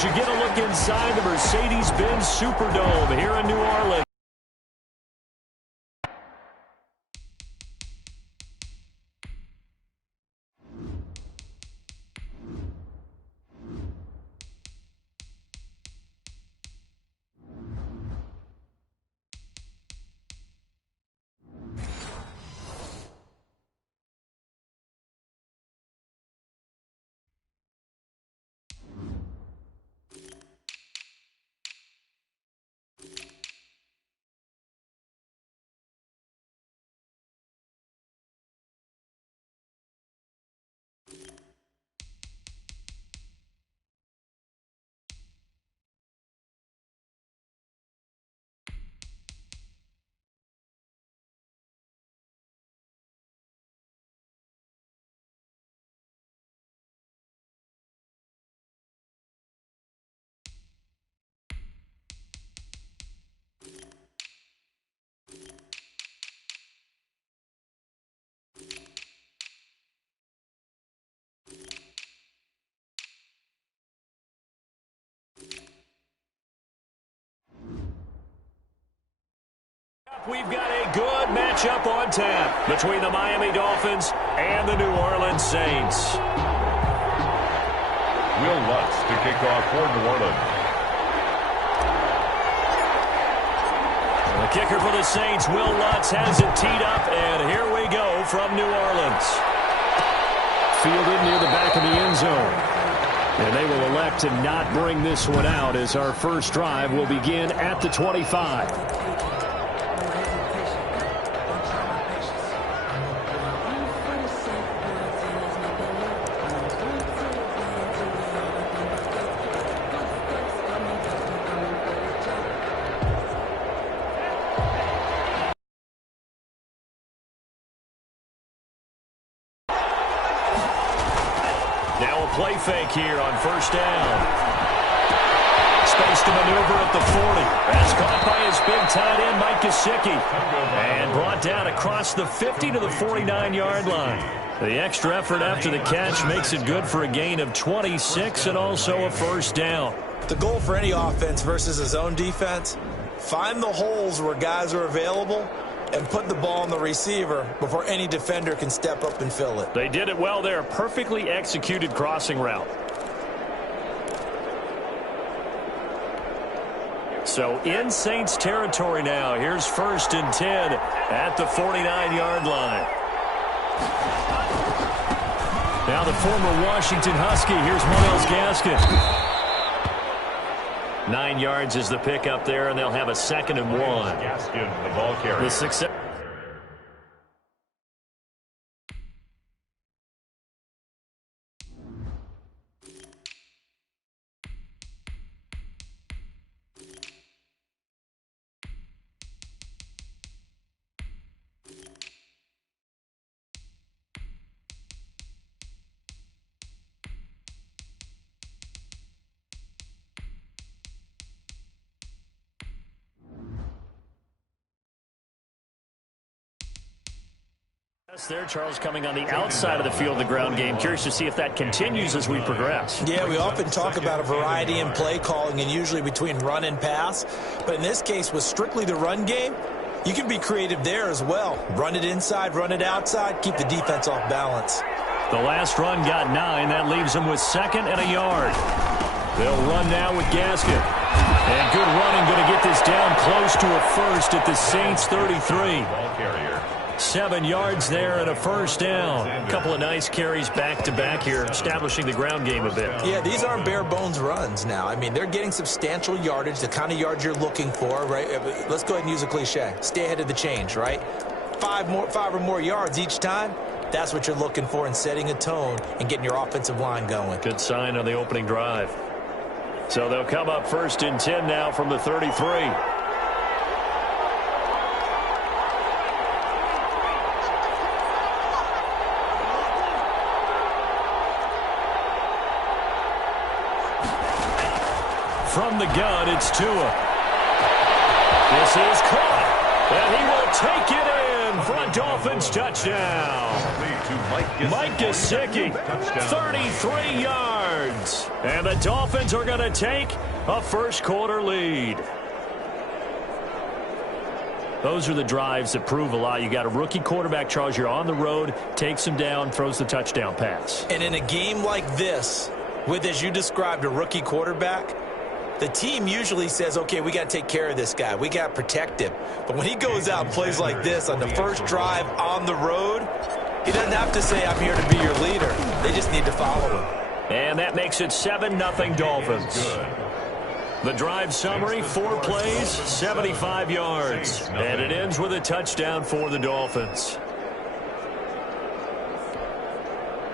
as you get a look inside the Mercedes-Benz Superdome here in New Orleans. We've got a good matchup on tap between the Miami Dolphins and the New Orleans Saints. Will Lutz to kick off for New Orleans. The kicker for the Saints, Will Lutz, has it teed up, and here we go from New Orleans. Fielded near the back of the end zone. And they will elect to not bring this one out as our first drive will begin at the 25. Play fake here on first down. Space to maneuver at the 40. That's caught by his big tight end, Mike Gesicki. And brought down across the 50 to the 49-yard line. The extra effort after the catch makes it good for a gain of 26 and also a first down. The goal for any offense versus his own defense, find the holes where guys are available and put the ball on the receiver before any defender can step up and fill it. They did it well there. Perfectly executed crossing route. So in Saints territory now. Here's 1st and 10 at the 49-yard line. Now the former Washington Husky. Here's Myles Gaskin. 9 yards is the pickup there, and they'll have a 2nd and 1. Gaskin, the ball carrier. The success. There, Charles, coming on the outside of the field, the ground game. Curious to see if that continues as we progress. Yeah, we often talk about a variety in play calling and usually between run and pass. But in this case, with strictly the run game, you can be creative there as well. Run it inside, run it outside, keep the defense off balance. The last run got 9. That leaves them with 2nd and a yard. They'll run now with Gaskin. And good running, going to get this down close to a first at the Saints 33. Ball carrier. 7 yards there and a first down. A couple of nice carries back-to-back here, establishing the ground game a bit. Yeah, these aren't bare-bones runs now. I mean, they're getting substantial yardage, the kind of yards you're looking for, right? Let's go ahead and use a cliche. Stay ahead of the change, right? 5 or more yards each time. That's what you're looking for in setting a tone and getting your offensive line going. Good sign on the opening drive. So they'll come up 1st and 10 now from the 33. From the gun, it's Tua. This is caught, and he will take it in for a Dolphins touchdown. Mike Gesicki, 33 yards. yards. And the Dolphins are going to take a first-quarter lead. Those are the drives that prove a lot. You got a rookie quarterback, Charles. You're on the road, takes him down, throws the touchdown pass. And in a game like this, with, as you described, a rookie quarterback, the team usually says, okay, we got to take care of this guy. We got to protect him. But when he goes out and plays like this on the first drive on the road, he doesn't have to say, I'm here to be your leader. They just need to follow him. And that makes it 7-0 Dolphins. The drive summary, 4 plays, 75 yards. And it ends with a touchdown for the Dolphins.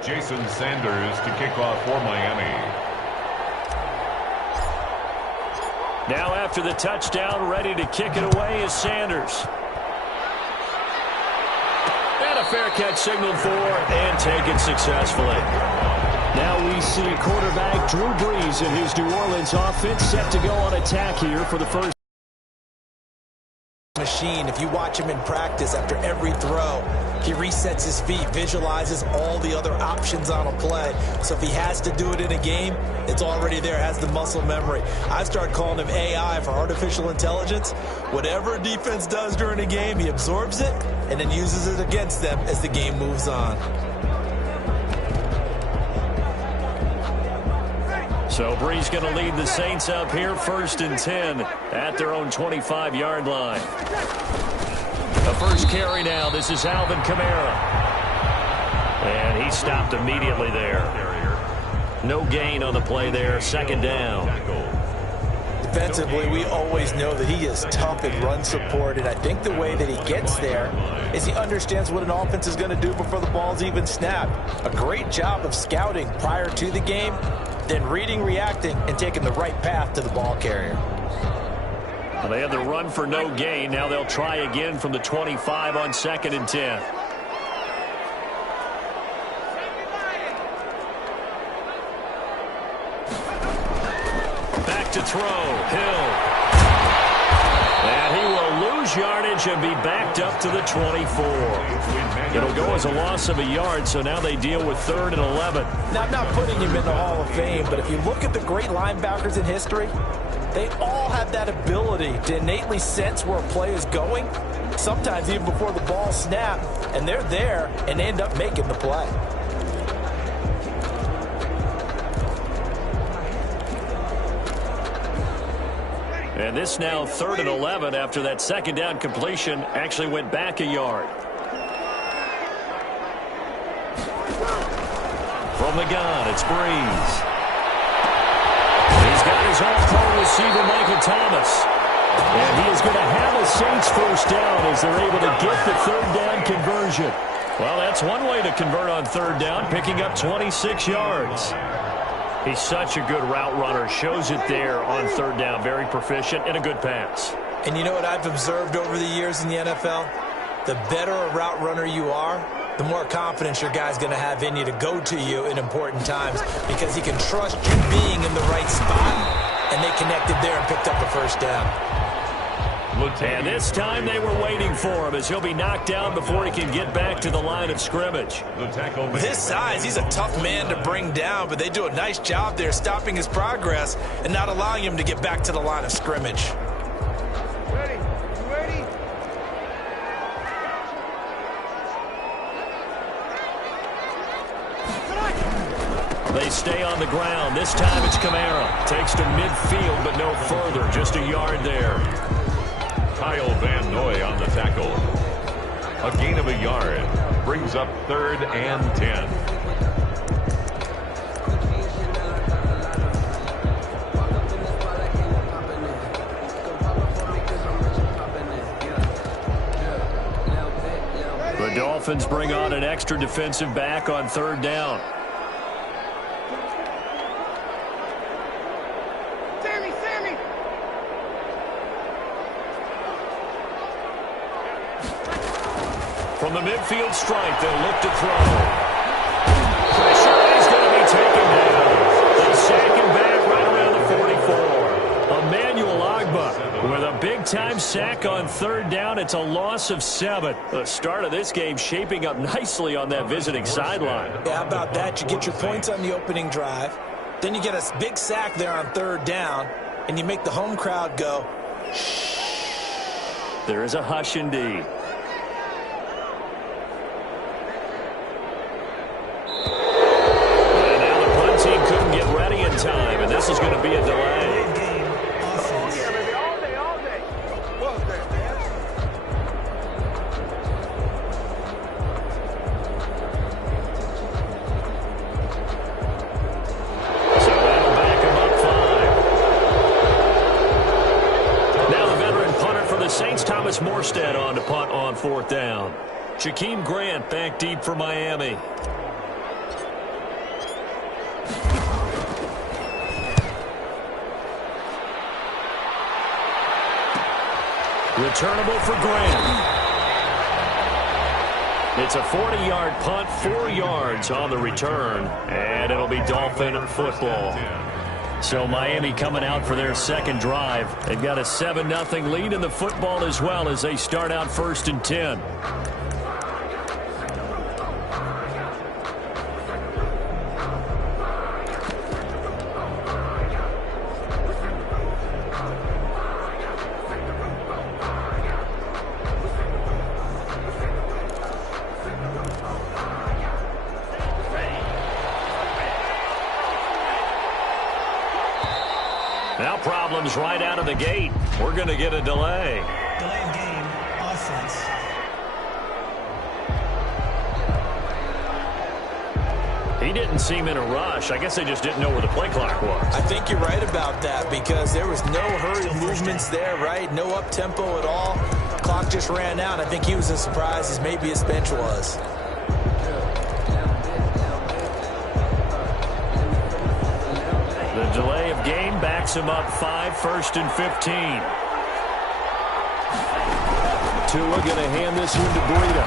Jason Sanders to kick off for Miami. Now after the touchdown, ready to kick it away is Sanders. And a fair catch signaled for and taken successfully. Now we see quarterback Drew Brees in his New Orleans offense set to go on attack here for the first. Machine. If you watch him in practice after every throw, he resets his feet, visualizes all the other options on a play. So if he has to do it in a game, it's already there, has the muscle memory. I've started calling him AI for artificial intelligence. Whatever a defense does during a game, he absorbs it and then uses it against them as the game moves on. So Brees going to lead the Saints up here, 1st and 10 at their own 25-yard line. The first carry now. This is Alvin Kamara. And he stopped immediately there. No gain on the play there. 2nd down. Defensively, we always know that he is tough in run support, and I think the way that he gets there is he understands what an offense is going to do before the ball's even snapped. A great job of scouting prior to the game, then reading, reacting, and taking the right path to the ball carrier. Well, they had the run for no gain. Now they'll try again from the 25 on 2nd and 10. Back to throw. Hill. And he will lose yardage and be backed up to the 24. It'll go as a loss of a yard, so now they deal with 3rd and 11. Now, I'm not putting him in the Hall of Fame, but if you look at the great linebackers in history, they all have that ability to innately sense where a play is going, sometimes even before the ball snaps, and they're there and end up making the play. And this now 3rd and 11 after that 2nd down completion actually went back a yard. From the gun, it's Brees. He's got his all-pro receiver, Michael Thomas. And he is going to have a Saints first down as they're able to get the 3rd down conversion. Well, that's one way to convert on 3rd down, picking up 26 yards. He's such a good route runner. Shows it there on 3rd down. Very proficient and a good pass. And you know what I've observed over the years in the NFL? The better a route runner you are, the more confidence your guy's going to have in you to go to you in important times because he can trust you being in the right spot, and they connected there and picked up a first down. And this time they were waiting for him as he'll be knocked down before he can get back to the line of scrimmage. With his size, he's a tough man to bring down, but they do a nice job there stopping his progress and not allowing him to get back to the line of scrimmage. Ready? You ready? They stay on the ground. This time it's Kamara. Takes to midfield, but no further. Just a yard there. Kyle Van Noy on the tackle. A gain of a yard. Brings up 3rd and 10. The Dolphins bring on an extra defensive back on 3rd down. From the midfield stripe, they'll look to throw. Pressure is going to be taken down. They sack him back right around the 44. Emmanuel Ogbah with a big-time sack on 3rd down. It's a loss of 7. The start of this game shaping up nicely on that visiting sideline. Yeah, how about that? You get your points on the opening drive. Then you get a big sack there on third down, and you make the home crowd go, shh. There is a hush indeed. And now the punt team couldn't get ready in time, and this is going to be a delay. Morstead on to punt on fourth down. Shaquem Grant back deep for Miami. Returnable for Grant. It's a 40-yard punt, 4 yards on the return, and it'll be Dolphin football. So Miami coming out for their second drive. They've got a 7-0 lead in the football as well as they start out 1st and 10. Now problems right out of the gate. We're going to get a delay. Delay of game, offense. He didn't seem in a rush. I guess they just didn't know where the play clock was. I think you're right about that because there was no hurried movements there, right? No up-tempo at all. Clock just ran out. I think he was as surprised as maybe his bench was. The delay of game backs him up 5, 1st and 15. Tua going to hand this one to Breida.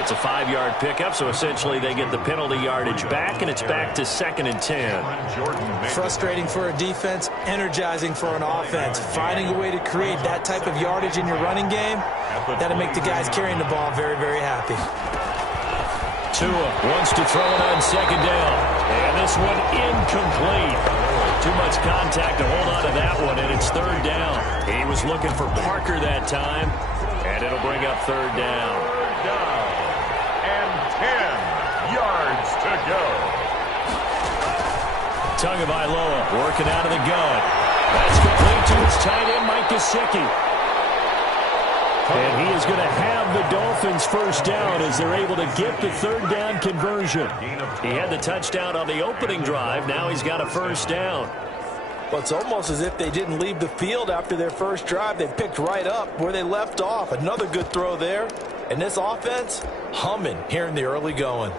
It's a 5-yard pickup, so essentially they get the penalty yardage back, and it's back to 2nd and 10. Frustrating for a defense, energizing for an offense. Finding a way to create that type of yardage in your running game, that'll make the guys carrying the ball very, very happy. Tua wants to throw it on 2nd down. And this one incomplete. Too much contact to hold on to that one, and it's 3rd down. He was looking for Parker that time, and it'll bring up 3rd down. 3rd down and 10 yards to go. Tagovailoa working out of the gun. That's complete to his tight end, Mike Gesicki. And he is going to have the Dolphins' 1st down as they're able to get the 3rd down conversion. He had the touchdown on the opening drive. Now he's got a 1st down. Well, it's almost as if they didn't leave the field after their first drive. They picked right up where they left off. Another good throw there. And this offense, humming here in the early going.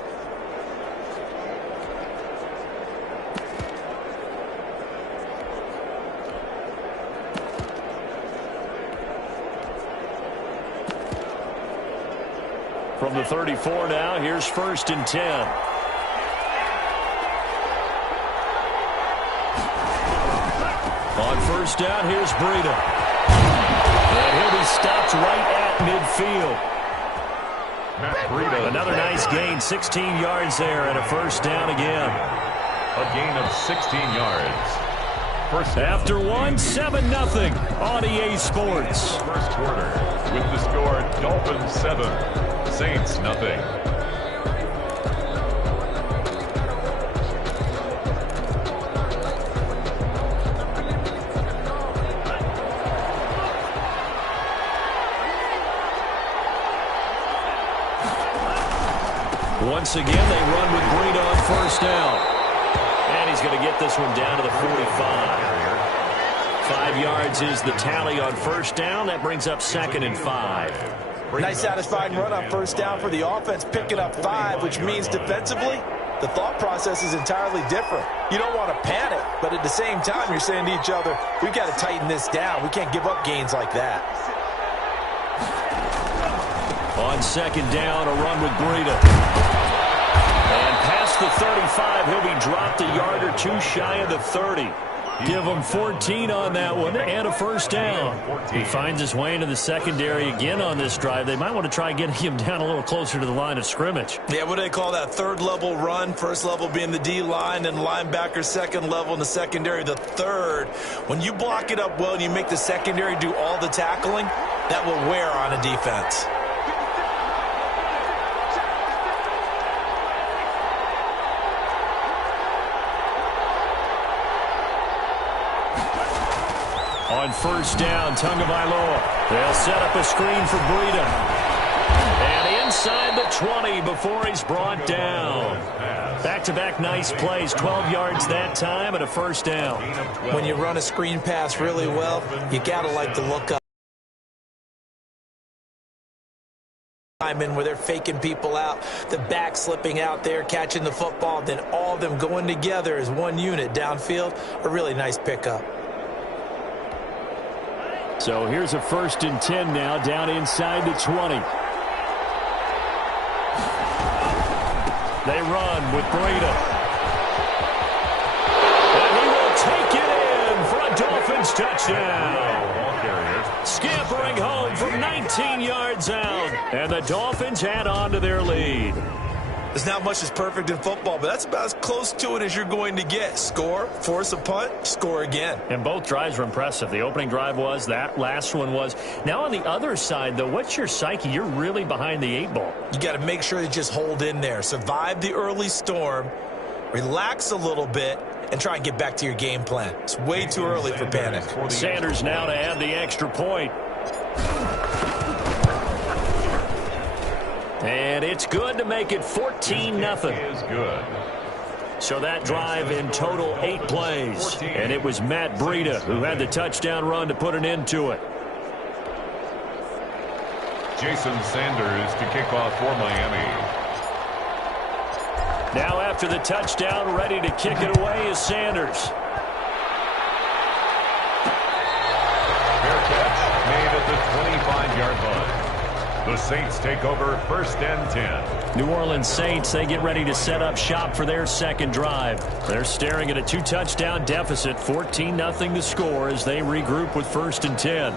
From the 34 now, here's 1st and 10. On 1st down, here's Breida. And he'll be stopped right at midfield. Another nice gain, 16 yards there, and a 1st down again. A gain of 16 yards. After one, 7-0 on EA Sports. First quarter with the score Dolphins 7, Saints nothing. Once again, they run with Breida on 1st down. And he's going to get this one down to the 45. 5 yards is the tally on 1st down. That brings up 2nd and 5. Nice satisfying run on 1st down for the offense, picking up 5, which means defensively, the thought process is entirely different. You don't want to panic, but at the same time, you're saying to each other, we've got to tighten this down. We can't give up gains like that. On 2nd down, a run with Breida. And past the 35, he'll be dropped a yard or two shy of the 30. Give him 14 on that one and a first down. He finds his way into the secondary again on this drive. They might want to try getting him down a little closer to the line of scrimmage. Yeah, what do they call that? Third level run, first level being the D-line, and linebacker second level, and the secondary the third. When you block it up well and you make the secondary do all the tackling, that will wear on a defense. On first down, Tagovailoa. They'll set up a screen for Breida. And inside the 20 before he's brought down. Back-to-back nice plays, 12 yards that time and a first down. When you run a screen pass really well, you got to like the look up. Where they're faking people out, the back slipping out there, catching the football, then all of them going together as one unit downfield. A really nice pickup. So here's a 1st and 10 now, down inside the 20. They run with Breida. And he will take it in for a Dolphins touchdown. Scampering home from 19 yards out. And the Dolphins add on to their lead. There's not much that's perfect in football, but that's about as close to it as you're going to get. Score, force a punt, score again. And both drives were impressive. The opening drive was, that last one was. Now on the other side, though, what's your psyche? You're really behind the 8 ball. You got to make sure to just hold in there. Survive the early storm, relax a little bit, and try and get back to your game plan. It's way too early for panic. Sanders now to add the extra point. And it's good to make it 14-0. Is good. So that drive in total 8 plays. And it was Matt Breida who had the touchdown run to put an end to it. Jason Sanders to kick off for Miami. Now after the touchdown, ready to kick it away is Sanders. Fair catch made at the 25-yard line. The Saints take over 1st and 10. New Orleans Saints, they get ready to set up shop for their second drive. They're staring at a 2-touchdown deficit, 14-0 to score as they regroup with 1st and 10.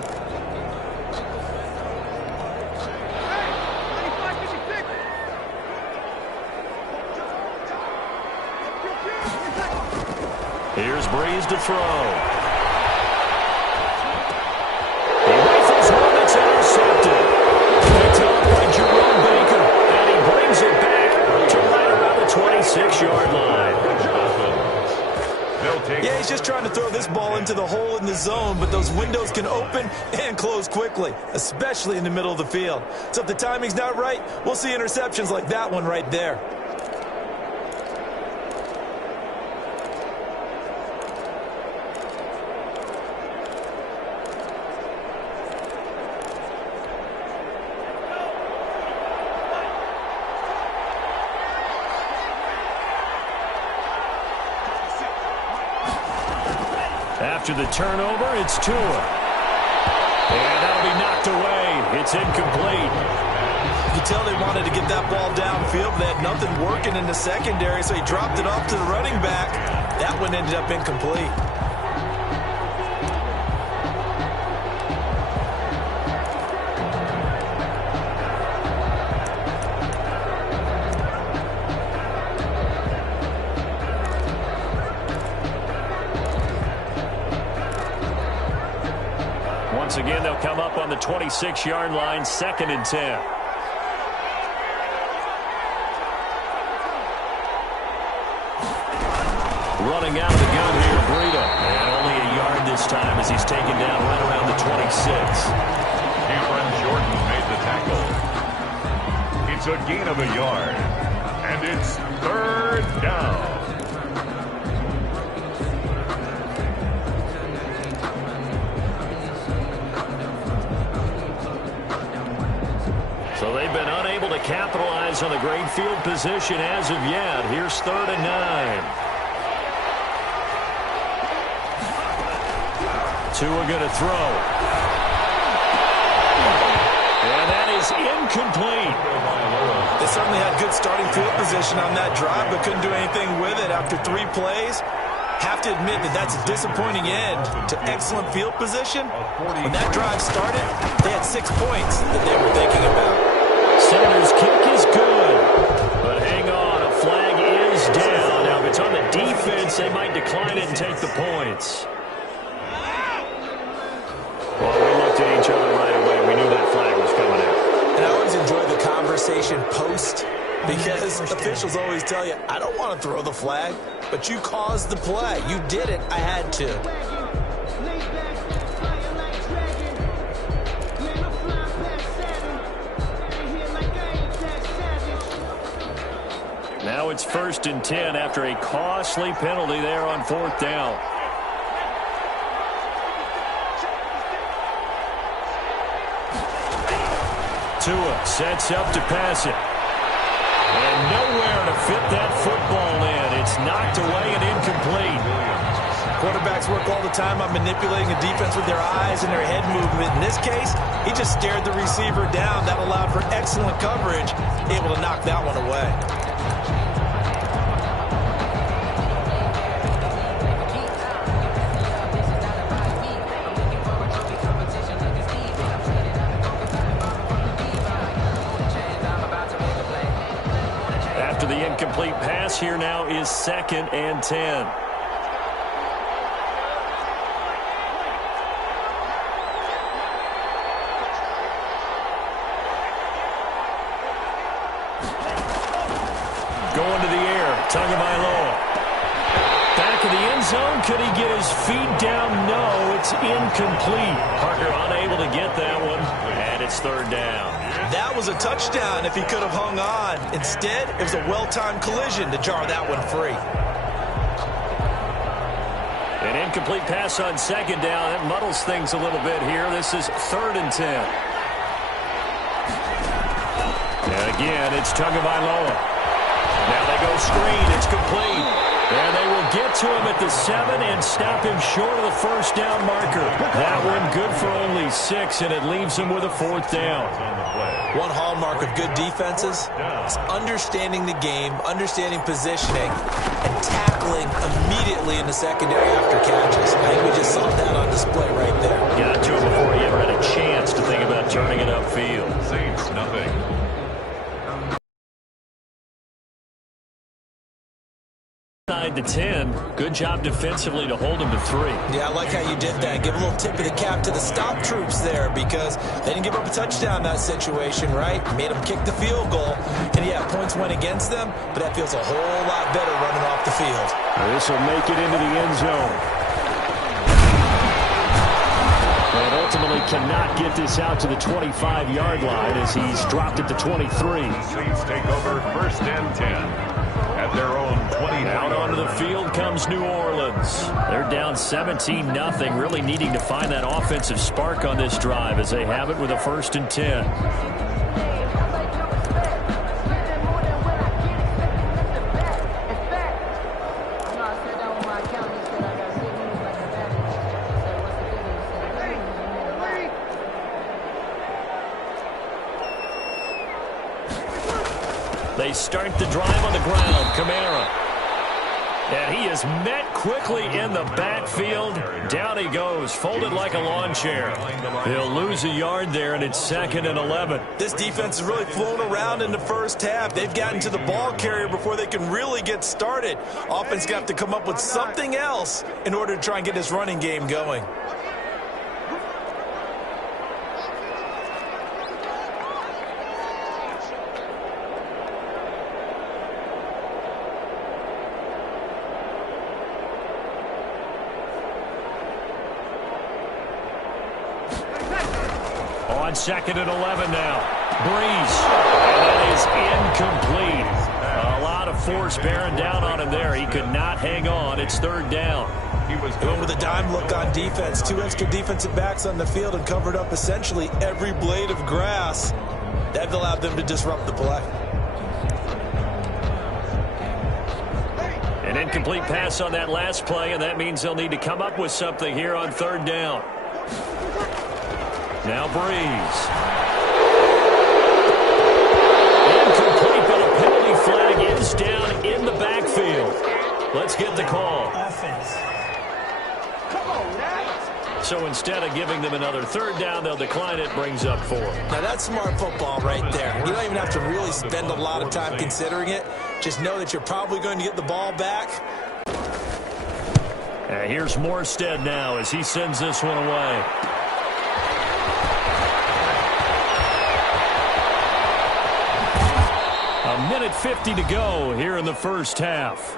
Here's Breeze to throw. He rifles one that's intercepted. Picked up by Jerome Baker, and he brings it back to right around the 26-yard line. Yeah, he's just trying to throw this ball into the hole in the zone, but those windows can open and close quickly, especially in the middle of the field. So if the timing's not right, we'll see interceptions like that one right there. After the turnover, it's Tua. And that'll be knocked away. It's incomplete. You can tell they wanted to get that ball downfield. They had nothing working in the secondary, so he dropped it off to the running back. That one ended up incomplete. Once again, they'll come up on the 26-yard line, 2nd and 10. Running out of the gun here, Breida. And only a yard this time as he's taken down right around the 26. Cameron Jordan made the tackle. It's a gain of a yard. And it's 3rd down. So they've been unable to capitalize on the great field position as of yet. Here's 3rd and 9. Tua going to throw. And that is incomplete. They certainly had good starting field position on that drive, but couldn't do anything with it after 3 plays. Have to admit that that's a disappointing end to excellent field position. When that drive started, they had 6 points that they were thinking about. Senator's kick is good. But hang on, a flag is down. Now, if it's on the defense, they might decline it and take the points. Well, we looked at each other right away. We knew that flag was coming out. And I always enjoy the conversation post, because officials always tell you, I don't want to throw the flag, but you caused the play. You did it. I had to. Now it's 1st and 10 after a costly penalty there on 4th down. Tua sets up to pass it. And nowhere to fit that football in. It's knocked away and incomplete. Quarterbacks work all the time on manipulating a defense with their eyes and their head movement. In this case, he just stared the receiver down. That allowed for excellent coverage, able to knock that one away. After the incomplete pass, here now is 2nd and 10. Going to the air, Tagovailoa. Back of the end zone, could he get his feet down? No, it's incomplete. Parker unable to get that one, and it's 3rd down. That was a touchdown if he could have hung on. Instead, it was a well-timed collision to jar that one free. An incomplete pass on 2nd down. That muddles things a little bit here. This is 3rd and 10. And again, it's Tagovailoa. Now they go screen. It's complete. And they will get to him at the 7 and stop him short of the 1st down marker. That one good for only 6, and it leaves him with a 4th down. One hallmark of good defenses is understanding the game, understanding positioning, and tackling immediately in the secondary after catches. I think we just saw that on display right there. Got to him before he ever had a chance to think about turning it upfield. Saints nothing. 9-10. Good job defensively to hold him to 3. Yeah, I like how you did that. Give a little tip of the cap to the stop troops there, because they didn't give up a touchdown in that situation, right? Made them kick the field goal. And yeah, points went against them, but that feels a whole lot better running off the field. This will make it into the end zone. And ultimately cannot get this out to the 25-yard line as he's dropped it to 23. Saints take over 1st and 10. At their own 20. Out onto the field comes New Orleans. They're down 17-0, really needing to find that offensive spark on this drive as they have it with a 1st and 10. They start the drive on the ground. Kamara. And he is met quickly in the backfield. Down he goes, folded like a lawn chair. He'll lose a yard there, and it's 2nd and 11. This defense has really flown around in the 1st half. They've gotten to the ball carrier before they can really get started. Offense got to have to come up with something else in order to try and get this running game going. On 2nd and 11 now. Breeze. And that is incomplete. A lot of force bearing down on him there. He could not hang on. It's 3rd down. He was going with a dime look on defense. 2 extra defensive backs on the field and covered up essentially every blade of grass. That allowed them to disrupt the play. An incomplete pass on that last play, and that means they'll need to come up with something here on 3rd down. Now Breeze. Incomplete, but a penalty flag is down in the backfield. Let's get the call. Offense. Come on, now. So instead of giving them another third down, they'll decline it, brings up 4. Now, that's smart football right there. You don't even have to really spend a lot of time considering it. Just know that you're probably going to get the ball back. And here's Morstead now as he sends this one away. A minute 50 to go here in the first half.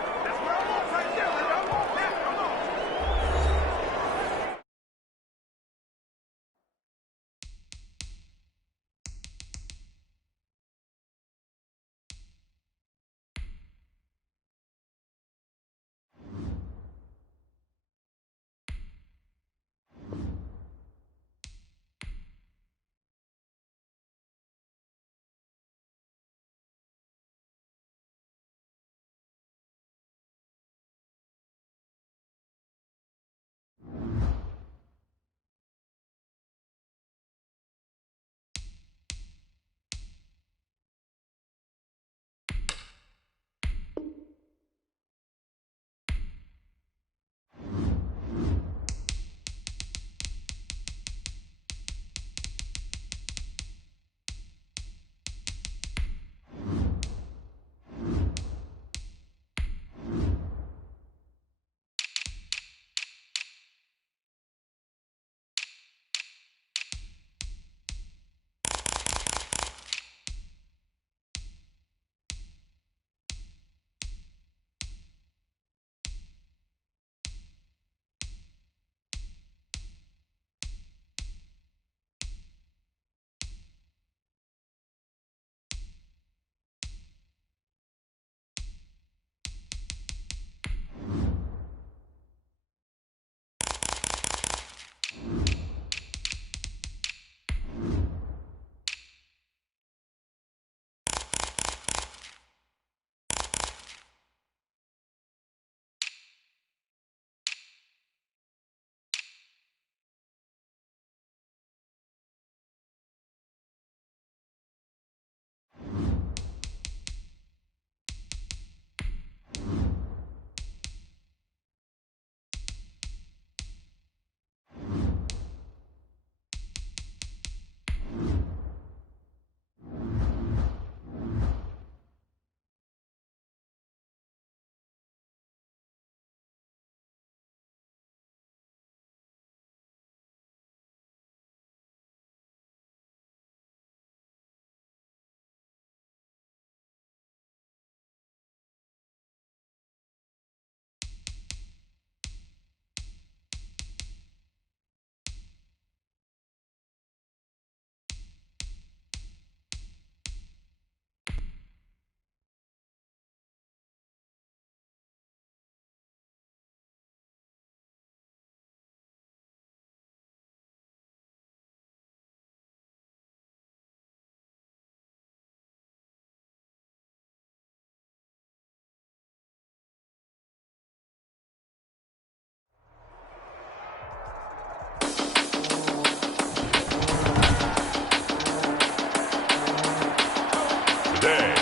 Today,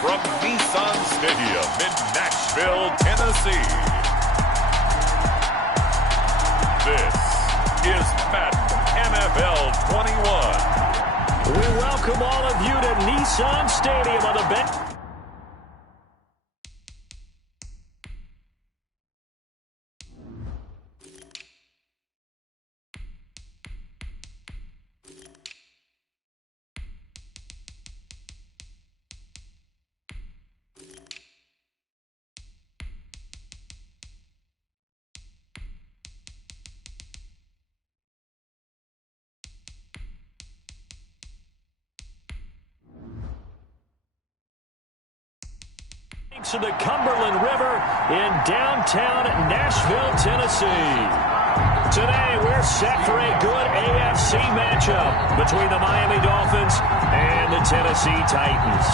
from Nissan Stadium in Nashville, Tennessee, this is Madden NFL 21. We welcome all of you to Nissan Stadium on the bench. To the Cumberland River in downtown Nashville, Tennessee. Today, we're set for a good AFC matchup between the Miami Dolphins and the Tennessee Titans.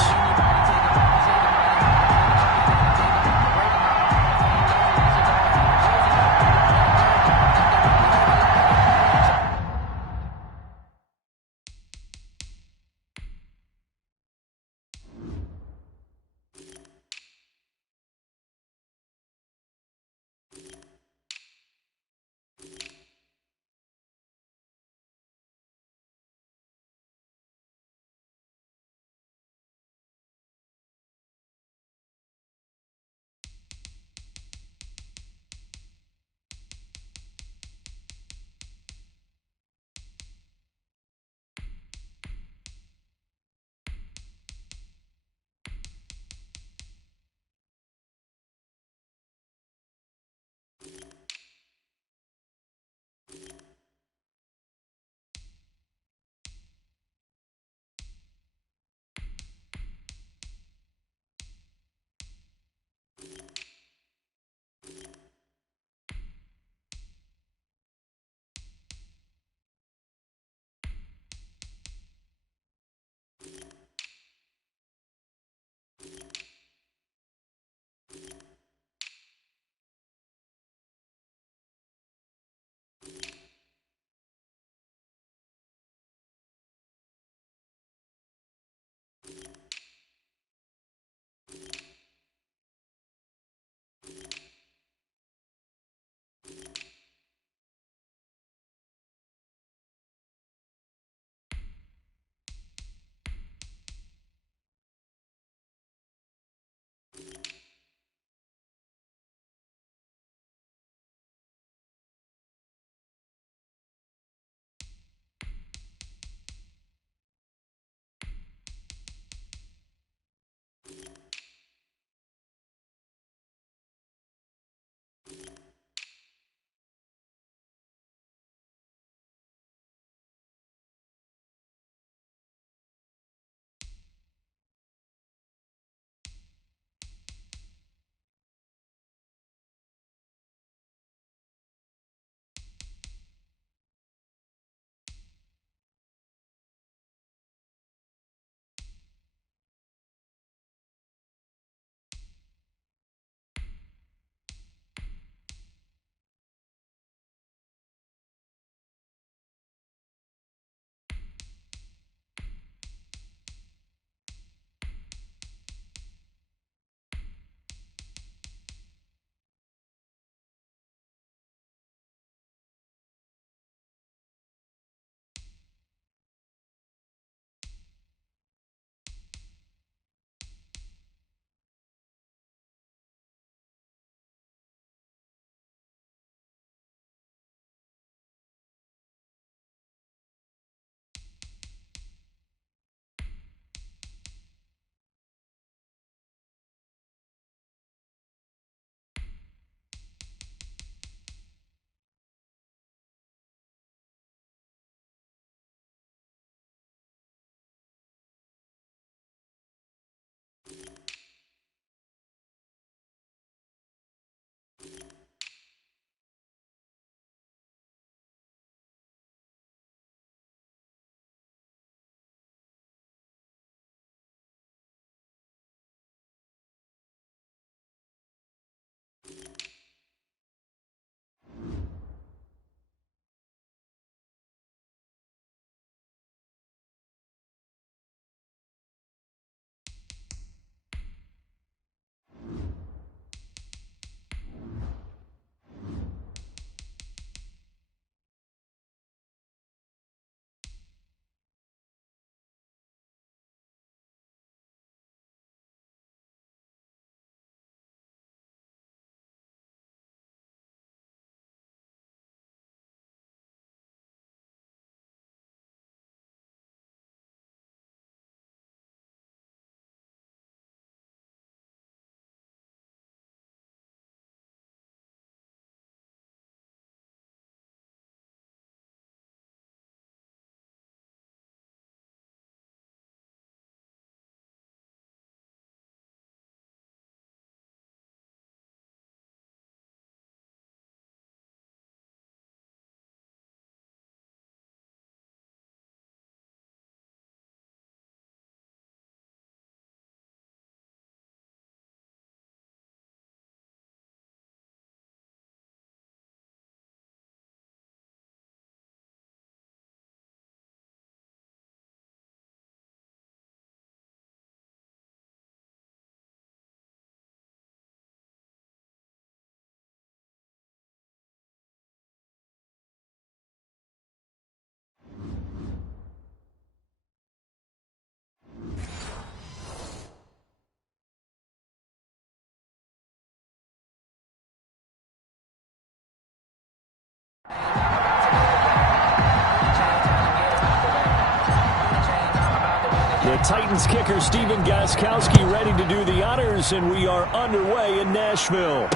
Titans kicker Stephen Gostkowski ready to do the honors, and we are underway in Nashville.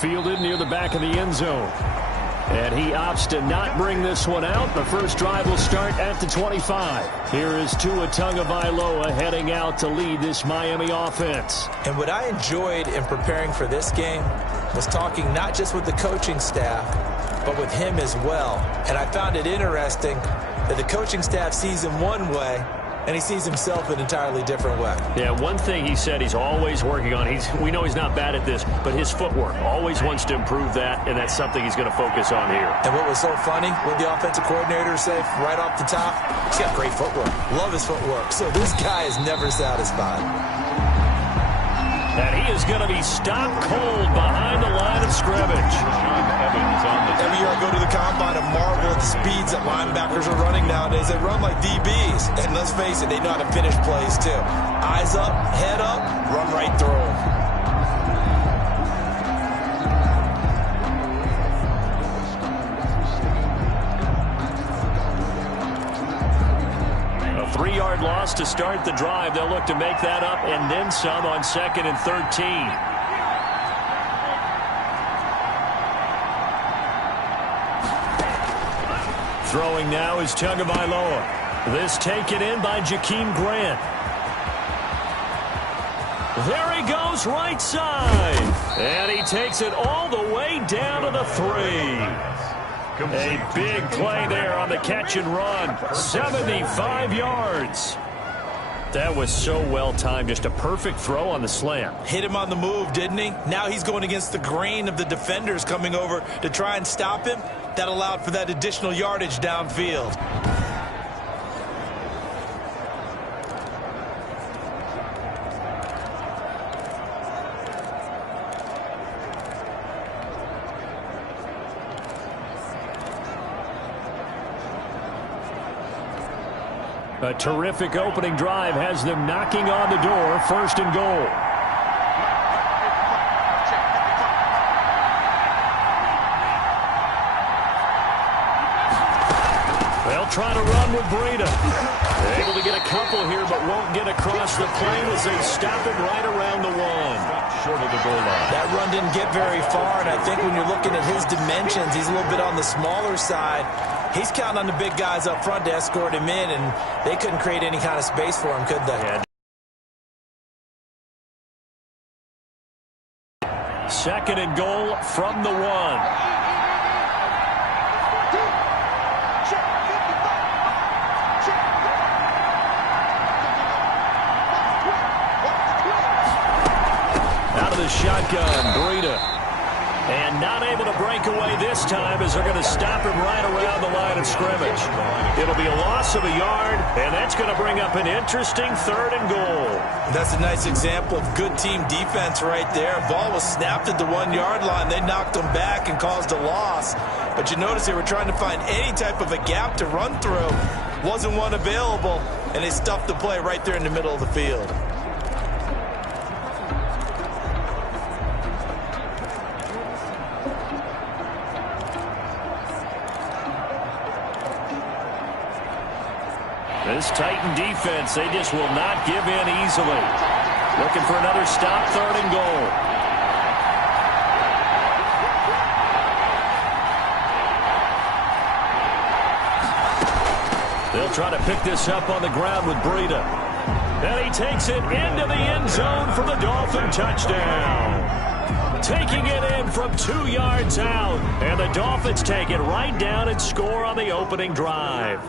Fielded near the back of the end zone. And he opts to not bring this one out. The first drive will start at the 25. Here is Tua Tagovailoa heading out to lead this Miami offense. And what I enjoyed in preparing for this game was talking not just with the coaching staff, but with him as well. And I found it interesting that the coaching staff sees him one way, and he sees himself an entirely different way. Yeah, one thing he said he's always working on, we know he's not bad at this, but his footwork, always wants to improve that, and that's something he's going to focus on here. And what was so funny, what the offensive coordinator said right off the top, he's got great footwork. Love his footwork. So this guy is never satisfied. And he is going to be stopped cold behind the line of scrimmage. Every year I go to the combine and marvel at the speeds that linebackers are running nowadays. They run like DBs. And let's face it, they know how to finish plays too. Eyes up, head up, run right through them. A 3-yard loss to start the drive. They'll look to make that up and then some on 2nd and 13. Throwing now is Tagovailoa. This taken in by Jakeem Grant. There he goes, right side. And he takes it all the way down to the 3. A big play there on the catch and run. 75 yards. That was so well timed. Just a perfect throw on the slam. Hit him on the move, didn't he? Now he's going against the grain of the defenders coming over to try and stop him. That allowed for that additional yardage downfield. A terrific opening drive has them knocking on the door. 1st and goal. They'll try to run with Breida. They're able to get a couple here, but won't get across the plane as they stop it right around the 1. Short of the goal line. That run didn't get very far, and I think when you're looking at his dimensions, he's a little bit on the smaller side. He's counting on the big guys up front to escort him in, and they couldn't create any kind of space for him, could they? Yeah. 2nd and goal from the 1. Out of the shotgun, Breida. And not able to break away this time as they're going to stop him right around the line of scrimmage. It'll be a loss of a yard, and that's going to bring up an interesting 3rd and goal. That's a nice example of good team defense right there. Ball was snapped at the 1-yard line. They knocked him back and caused a loss. But you notice they were trying to find any type of a gap to run through. Wasn't one available, and they stuffed the play right there in the middle of the field. This Titan defense, they just will not give in easily. Looking for another stop, 3rd and goal. They'll try to pick this up on the ground with Breida. And he takes it into the end zone for the Dolphin touchdown. Taking it in from 2 yards out. And the Dolphins take it right down and score on the opening drive.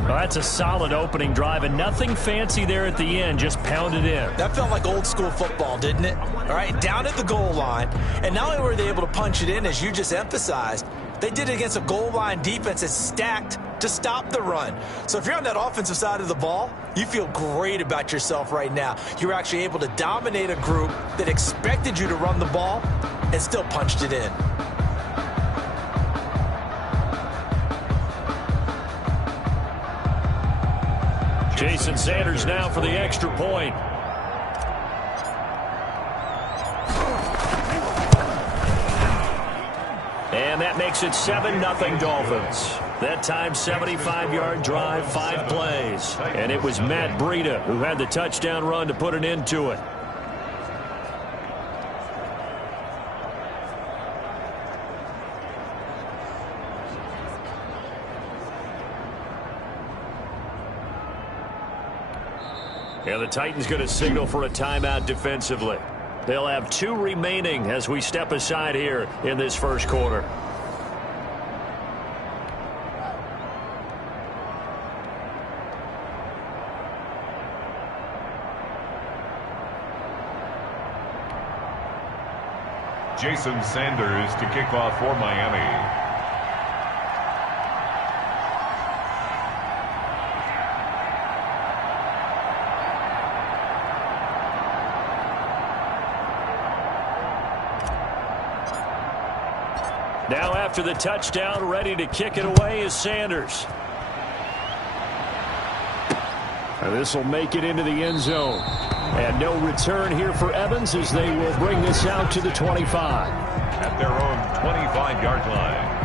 Well, that's a solid opening drive, and nothing fancy there at the end, just pounded in. That felt like old school football, didn't it? All right, down at the goal line, and not only were they able to punch it in, as you just emphasized, they did it against a goal line defense that's stacked to stop the run. So if you're on that offensive side of the ball, you feel great about yourself right now. You're actually able to dominate a group that expected you to run the ball and still punched it in. Jason Sanders now for the extra point. And that makes it 7-0 Dolphins. That time, 75-yard drive, 5 plays. And it was Matt Breida who had the touchdown run to put an end to it. And the Titans going to signal for a timeout defensively. They'll have 2 remaining as we step aside here in this first quarter. Jason Sanders to kick off for Miami. Now after the touchdown, ready to kick it away is Sanders. And this will make it into the end zone. And no return here for Evans as they will bring this out to the 25. At their own 25-yard line.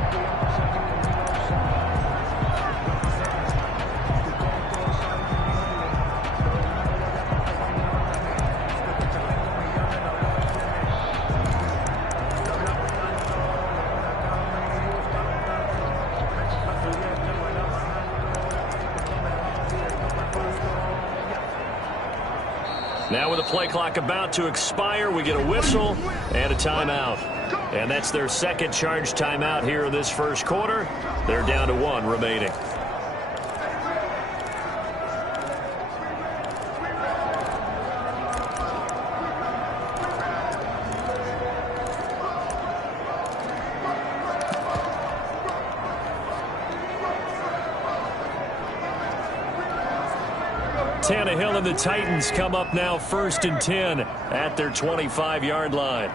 Now with the play clock about to expire, we get a whistle and a timeout. And that's their second charge timeout here in this first quarter. They're down to 1 remaining. Tannehill and the Titans come up now 1st and 10 at their 25-yard line.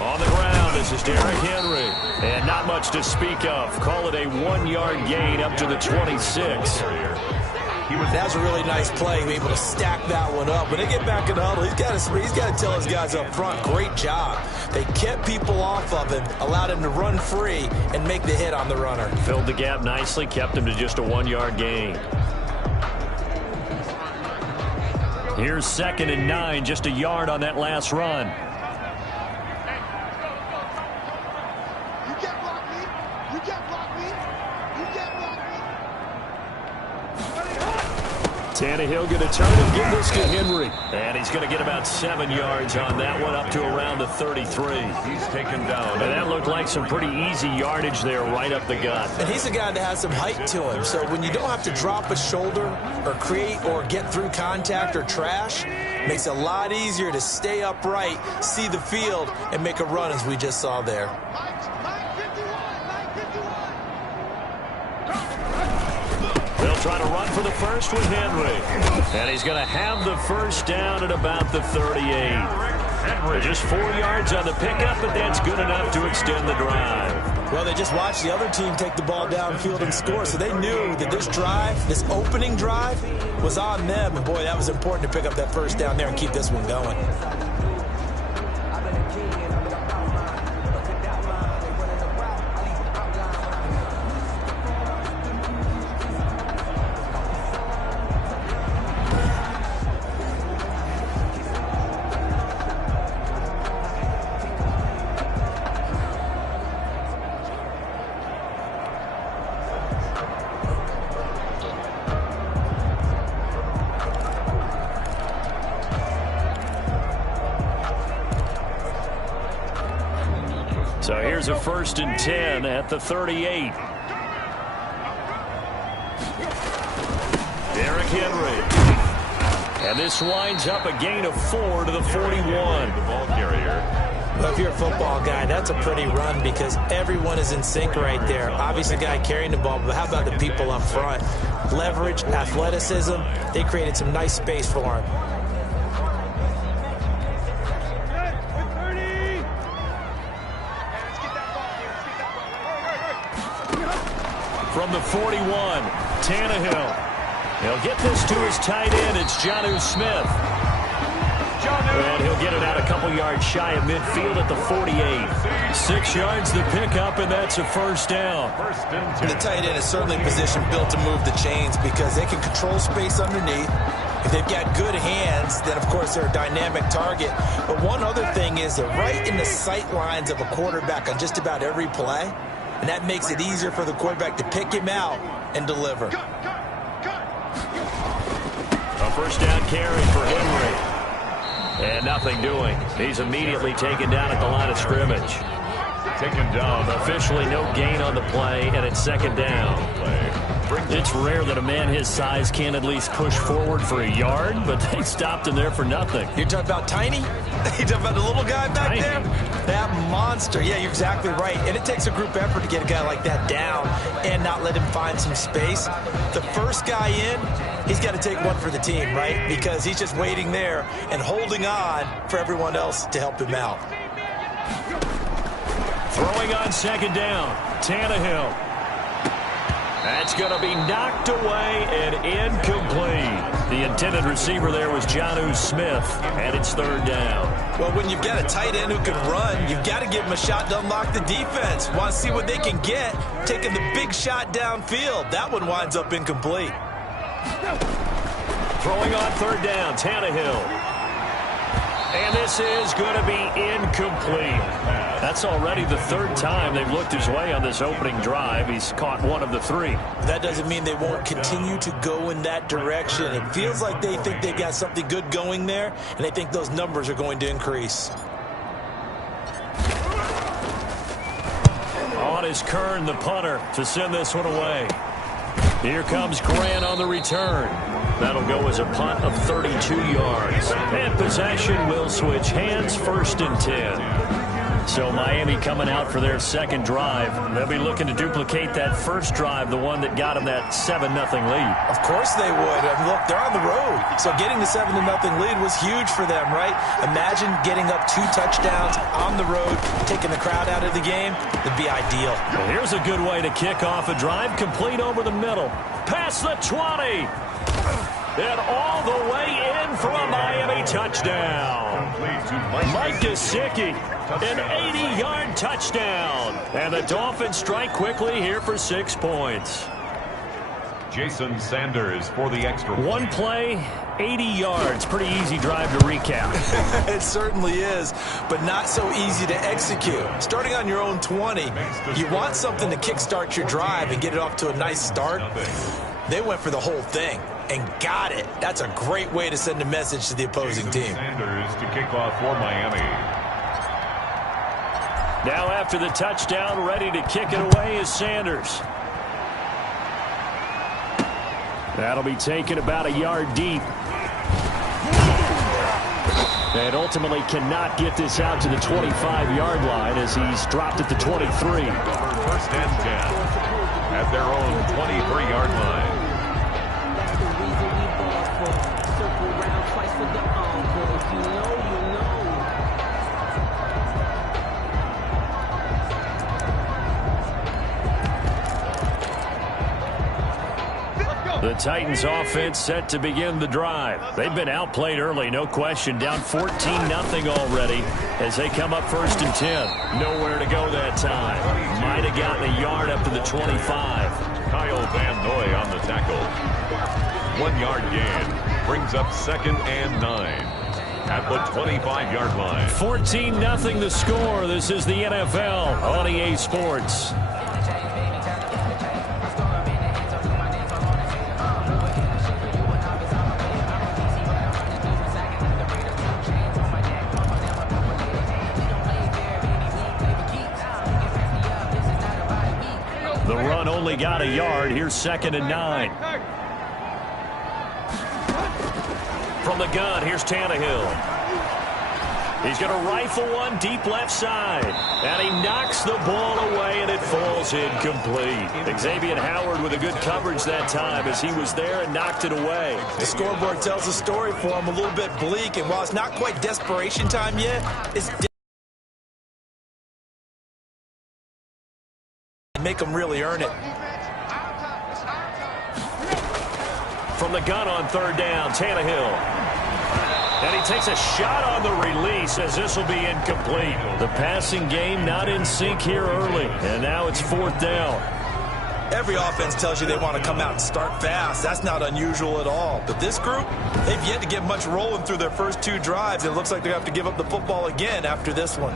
On the ground, this is Derrick Henry. And not much to speak of. Call it a 1-yard gain up to the 26. That was a really nice play, able to stack that one up. When they get back in the huddle, he's got to tell his guys up front, great job. They kept people off of him, allowed him to run free and make the hit on the runner. Filled the gap nicely, kept him to just a 1-yard gain. Here's 2nd and 9, just a yard on that last run. Tannehill going to turn and give this to Henry. And he's going to get about 7 yards on that one, up to around the 33. He's taken down. And that looked like some pretty easy yardage there right up the gut. And he's a guy that has some height to him. So when you don't have to drop a shoulder or create or get through contact or trash, makes it a lot easier to stay upright, see the field, and make a run as we just saw there. Try to run for the first with Henry. And he's going to have the first down at about the 38. Just 4 yards on the pickup, but that's good enough to extend the drive. Well, they just watched the other team take the ball downfield and score, so they knew that this drive, this opening drive, was on them. And, boy, that was important to pick up that first down there and keep this one going. So here's a 1st and 10 at the 38. Derrick Henry. And this winds up a gain of 4 to the 41. The ball carrier. Well, if you're a football guy, that's a pretty run because everyone is in sync right there. Obviously, the guy carrying the ball, but how about the people up front? Leverage, athleticism, they created some nice space for him. From the 41, Tannehill. He'll get this to his tight end. It's Jonnu Smith. And he'll get it out a couple yards shy of midfield at the 48. 6 yards the pickup, and that's a first down. The tight end is certainly a position built to move the chains because they can control space underneath. If they've got good hands, then, of course, they're a dynamic target. But one other thing is they're right in the sight lines of a quarterback on just about every play, and that makes it easier for the quarterback to pick him out and deliver. A first down carry for Henry. And nothing doing. He's immediately taken down at the line of scrimmage. Taken down. Officially no gain on the play, and it's second down. It's rare that a man his size can at least push forward for a yard, but they stopped him there for nothing. You're talking about Tiny? You're talking about the little guy back there? That monster. Yeah, you're exactly right. And it takes a group effort to get a guy like that down and not let him find some space. The first guy in, he's got to take one for the team, right? Because he's just waiting there and holding on for everyone else to help him out. Throwing on second down, Tannehill. That's going to be knocked away and incomplete. The intended receiver there was Jonnu Smith, and it's third down. Well, when you've got a tight end who can run, you've got to give him a shot to unlock the defense. Want to see what they can get, taking the big shot downfield. That one winds up incomplete. Throwing on third down, Tannehill. And this is going to be incomplete. That's already the third time they've looked his way on this opening drive. He's caught one of the three. That doesn't mean they won't continue to go in that direction. It feels like they think they got something good going there, and they think those numbers are going to increase. On is Kern, the punter, to send this one away. Here comes Grant on the return. That'll go as a punt of 32 yards. And possession will switch hands, first and 10. So Miami coming out for their second drive. They'll be looking to duplicate that first drive, the one that got them that 7-0 lead. Of course they would. And look, they're on the road. So getting the 7-0 lead was huge for them, right? Imagine getting up 2 touchdowns on the road, taking the crowd out of the game. It'd be ideal. Well, here's a good way to kick off a drive, complete over the middle. Past the 20. And all the way in for a Miami touchdown. Mike Gesicki, an 80-yard touchdown. And the Dolphins strike quickly here for 6 points. Jason Sanders for the extra point. One play, 80 yards. Pretty easy drive to recap. It certainly is, but not so easy to execute. Starting on your own 20, you want something to kickstart your drive and get it off to a nice start. They went for the whole thing and got it. That's a great way to send a message to the opposing team. Sanders to kick off for Miami. Now after the touchdown, ready to kick it away is Sanders. That'll be taken about a yard deep. And ultimately cannot get this out to the 25-yard line as he's dropped at the 23. First and 10 at their own 23-yard line. The Titans offense set to begin the drive. They've been outplayed early, no question. Down 14-0 already as they come up first and 10. Nowhere to go that time. Might have gotten a yard up to the 25. Kyle Van Noy on the tackle. 1 yard gain. Brings up second and 9 at the 25-yard line. 14-0 the score. This is the NFL on EA Sports. The run only got a yard. Here's second and 9. From the gun, here's Tannehill. He's going to rifle one deep left side. And he knocks the ball away, and it falls incomplete. Xavier Howard with a good coverage that time as he was there and knocked it away. The scoreboard tells the story for him, a little bit bleak. And while it's not quite desperation time yet, it's make them really earn it. From the gun on third down, Tannehill. And he takes a shot on the release as this will be incomplete. The passing game not in sync here early. And now it's 4th down. Every offense tells you they want to come out and start fast. That's not unusual at all. But this group, they've yet to get much rolling through their first 2 drives. It looks like they have to give up the football again after this one.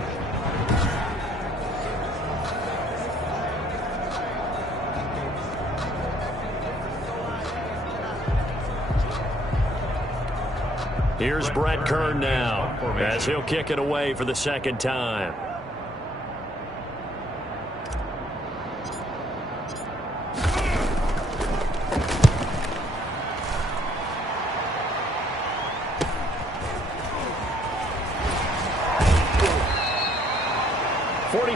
Here's Brett Kern now as he'll kick it away for the 2nd time.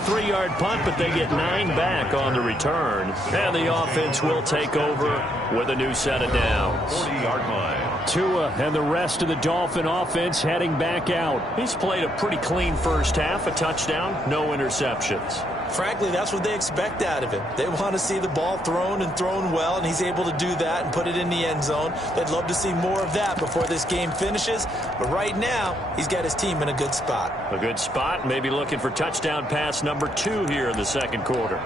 Three-yard punt, but they get 9 back on the return. And the offense will take over with a new set of downs. 40-yard line. Tua and the rest of the Dolphin offense heading back out. He's played a pretty clean first half, a touchdown, no interceptions. Frankly, that's what they expect out of him. They want to see the ball thrown and thrown well, and he's able to do that and put it in the end zone. They'd love to see more of that before this game finishes. But right now, he's got his team in a good spot. A good spot, maybe looking for touchdown pass number 2 here in the 2nd quarter.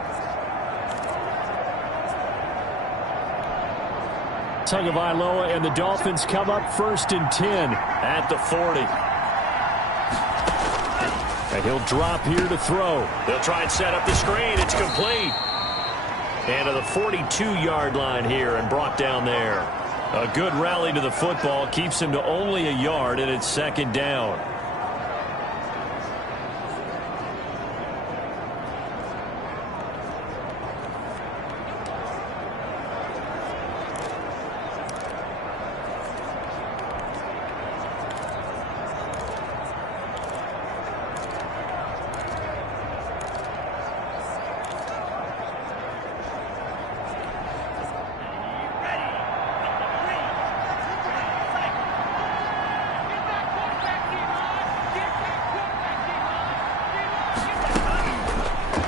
Tagovailoa and the Dolphins come up 1st and 10 at the 40. And he'll drop here to throw. They'll try and set up the screen. It's complete. And to the 42-yard line here and brought down there. A good rally to the football keeps him to only a yard, and it's 2nd down.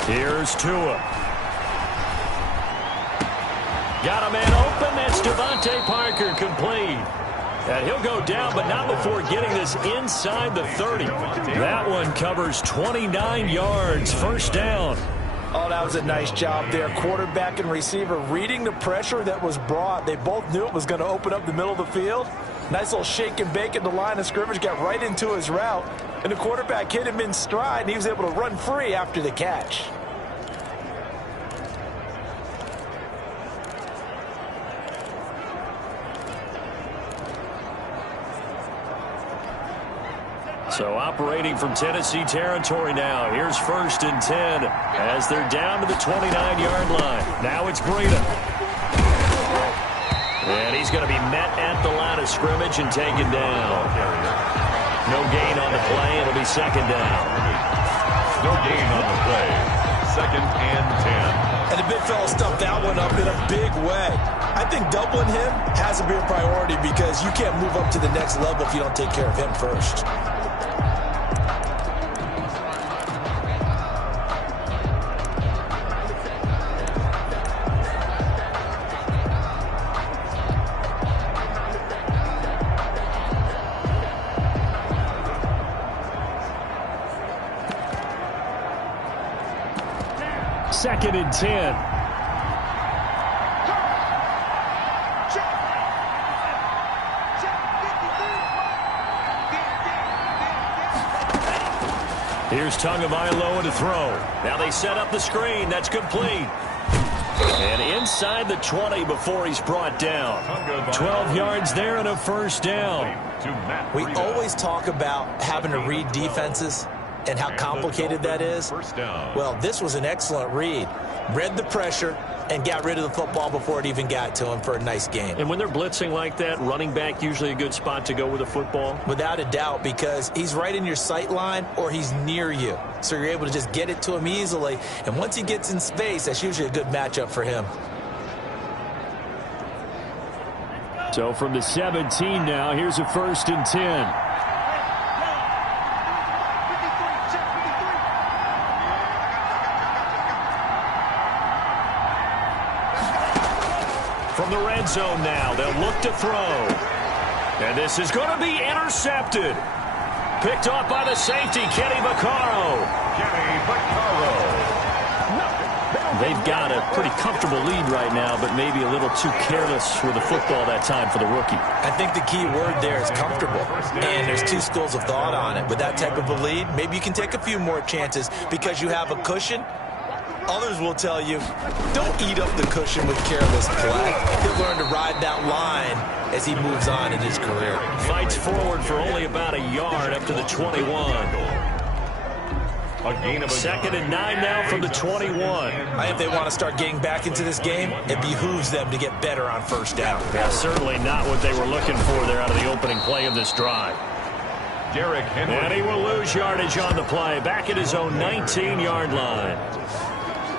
Here's Tua. Got a man open. That's Devontae Parker, complete. And he'll go down, but not before getting this inside the 30. That one covers 29 yards. 1st down. Oh, that was a nice job there. Quarterback and receiver reading the pressure that was brought. They both knew it was going to open up the middle of the field. Nice little shake and bake at the line of scrimmage. Got right into his route. And the quarterback hit him in stride, and he was able to run free after the catch. So operating from Tennessee territory now. Here's 1st and 10 as they're down to the 29-yard line. Now it's Breida. And he's going to be met at the line of scrimmage and taken down. No gain on the play. It'll be 2nd down. No gain on the play. 2nd and 10. And the big fella stuffed that one up in a big way. I think doubling him has to be a priority because you can't move up to the next level if you don't take care of him first. Second and 10. Here's Tagovailoa to throw. Now they set up the screen. That's complete. And inside the 20 before he's brought down. 12 yards there and a 1st down. We always talk about having to read defenses and how complicated that is. Well, this was an excellent read. Read the pressure and got rid of the football before it even got to him for a nice game. And when they're blitzing like that, running back usually a good spot to go with the football? Without a doubt, because he's right in your sight line or he's near you. So you're able to just get it to him easily. And once he gets in space, that's usually a good matchup for him. So from the 17 now, here's a 1st and 10. From the red zone now, they'll look to throw. And this is going to be intercepted. Picked off by the safety, Kenny Vaccaro. They've got a pretty comfortable lead right now, but maybe a little too careless with the football that time for the rookie. I think the key word there is comfortable, and there's two schools of thought on it. With that type of a lead, maybe you can take a few more chances because you have a cushion. Others will tell you, don't eat up the cushion with careless play. He'll learn to ride that line as he moves on in his career. Fights forward for only about a yard up to the 21. Second and 9 now from the 21. I think they want to start getting back into this game. It behooves them to get better on first down. Yeah, certainly not what they were looking for there out of the opening play of this drive. And he will lose yardage on the play, back at his own 19-yard line.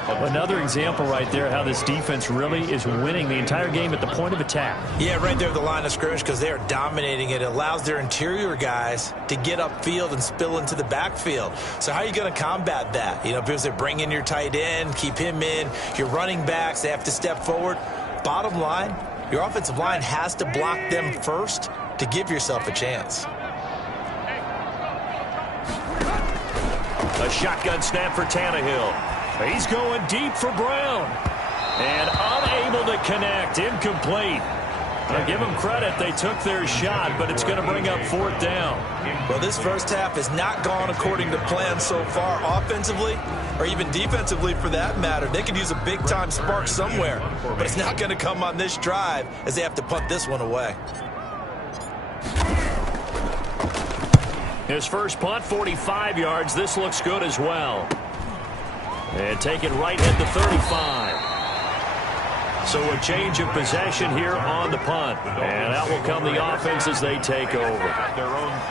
Another example right there how this defense really is winning the entire game at the point of attack. Yeah, right there at the line of scrimmage because they are dominating it. It allows their interior guys to get upfield and spill into the backfield. So how are you going to combat that? You know, because they bring in your tight end, keep him in. Your running backs, they have to step forward. Bottom line, your offensive line has to block them first to give yourself a chance. A shotgun snap for Tannehill. He's going deep for Brown. And unable to connect. Incomplete. I give them credit. They took their shot, but it's going to bring up fourth down. Well, this first half has not gone according to plan so far offensively or even defensively for that matter. They could use a big-time spark somewhere, but it's not going to come on this drive as they have to punt this one away. His first punt, 45 yards. This looks good as well. And take it right at the 35. So a change of possession here on the punt. And out will come the offense as they take over.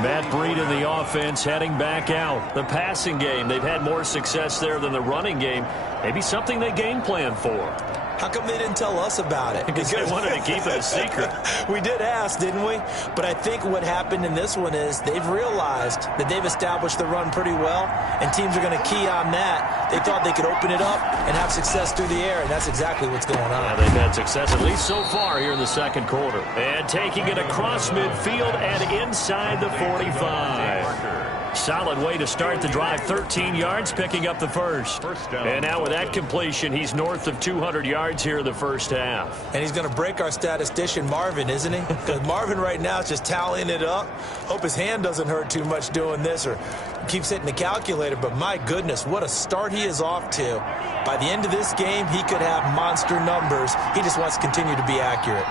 Matt Breed in the offense heading back out. The passing game, they've had more success there than the running game. Maybe something they game plan for. How come they didn't tell us about it? Because they wanted to keep it a secret. We did ask, didn't we? But I think what happened in this one is they've realized that they've established the run pretty well, and teams are going to key on that. They thought they could open it up and have success through the air, and that's exactly what's going on. Yeah, they've had success at least so far here in the second quarter. And taking it across midfield and inside the 45. Solid way to start the drive. 13 yards, picking up the first. And now with that completion, he's north of 200 yards here in the first half. And he's going to break our statistician, Marvin, isn't he? Because Marvin right now is just tallying it up. Hope his hand doesn't hurt too much doing this or keeps hitting the calculator. But my goodness, what a start he is off to. By the end of this game, he could have monster numbers. He just wants to continue to be accurate.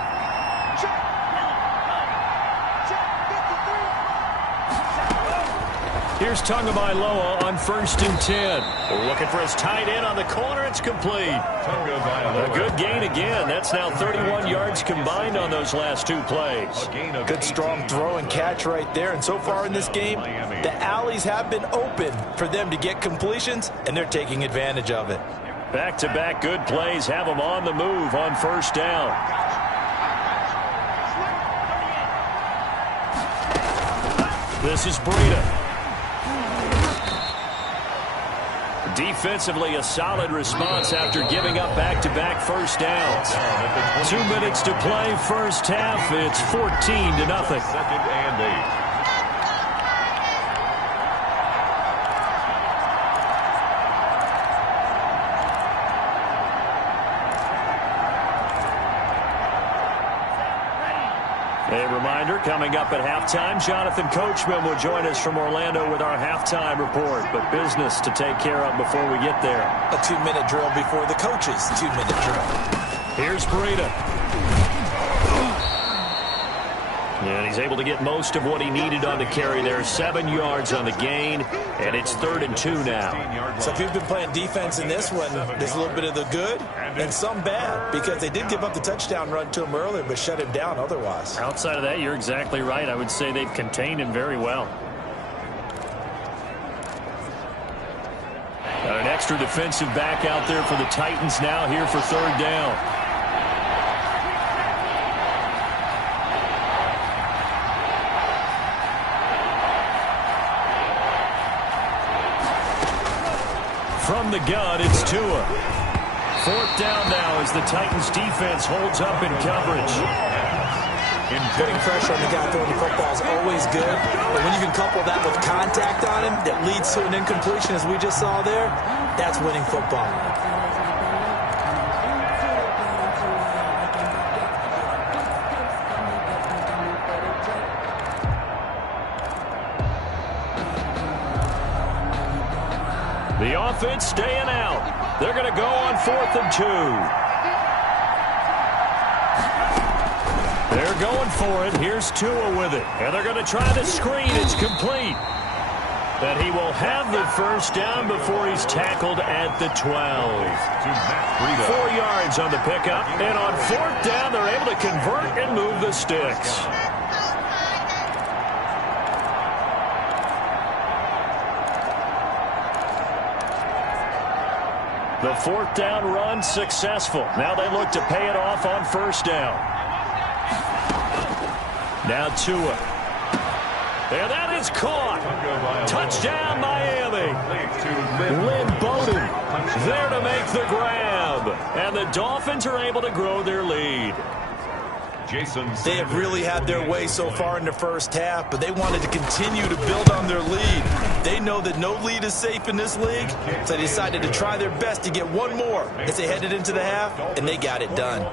Here's Tagovailoa on 1st and 10. Looking for his tight end on the corner. It's complete. A good gain again. That's now 31 yards combined on those last two plays. Good strong throw and catch right there. And so far in this game, the alleys have been open for them to get completions, and they're taking advantage of it. Back-to-back good plays have them on the move on 1st down. This is Breida. Defensively, a solid response after giving up back-to-back first downs. 2 minutes to play first half. It's 14-0. Second and 8. A reminder, coming up at halftime, Jonathan Coachman will join us from Orlando with our halftime report. But business to take care of before we get there. A 2-minute drill before the coach's 2-minute drill. Here's Breida. And he's able to get most of what he needed on the carry there. 7 yards on the gain, and it's 3rd and 2 now. So if you've been playing defense in this one, there's a little bit of the good and some bad, because they did give up the touchdown run to him earlier, but shut him down otherwise. Outside of that, you're exactly right. I would say they've contained him very well. Got an extra defensive back out there for the Titans now here for 3rd down. From the gun, it's Tua. 4th down now as the Titans defense holds up in coverage. Putting pressure on the guy throwing the football is always good, but when you can couple that with contact on him that leads to an incompletion, as we just saw there, that's winning football. The offense staying out. They're going to go on 4th and 2. They're going for it. Here's Tua with it. And they're going to try the screen. It's complete. That he will have the first down before he's tackled at the 12. 4 yards on the pickup. And on 4th down, they're able to convert and move the sticks. The 4th down run successful. Now they look to pay it off on 1st down. Now Tua. And that is caught. Touchdown, Miami. Lynn Bowden there to make the grab. And the Dolphins are able to grow their lead. They have really had their way so far in the first half, but they wanted to continue to build on their lead. They know that no lead is safe in this league, so they decided to try their best to get one more as they headed into the half, and they got it done.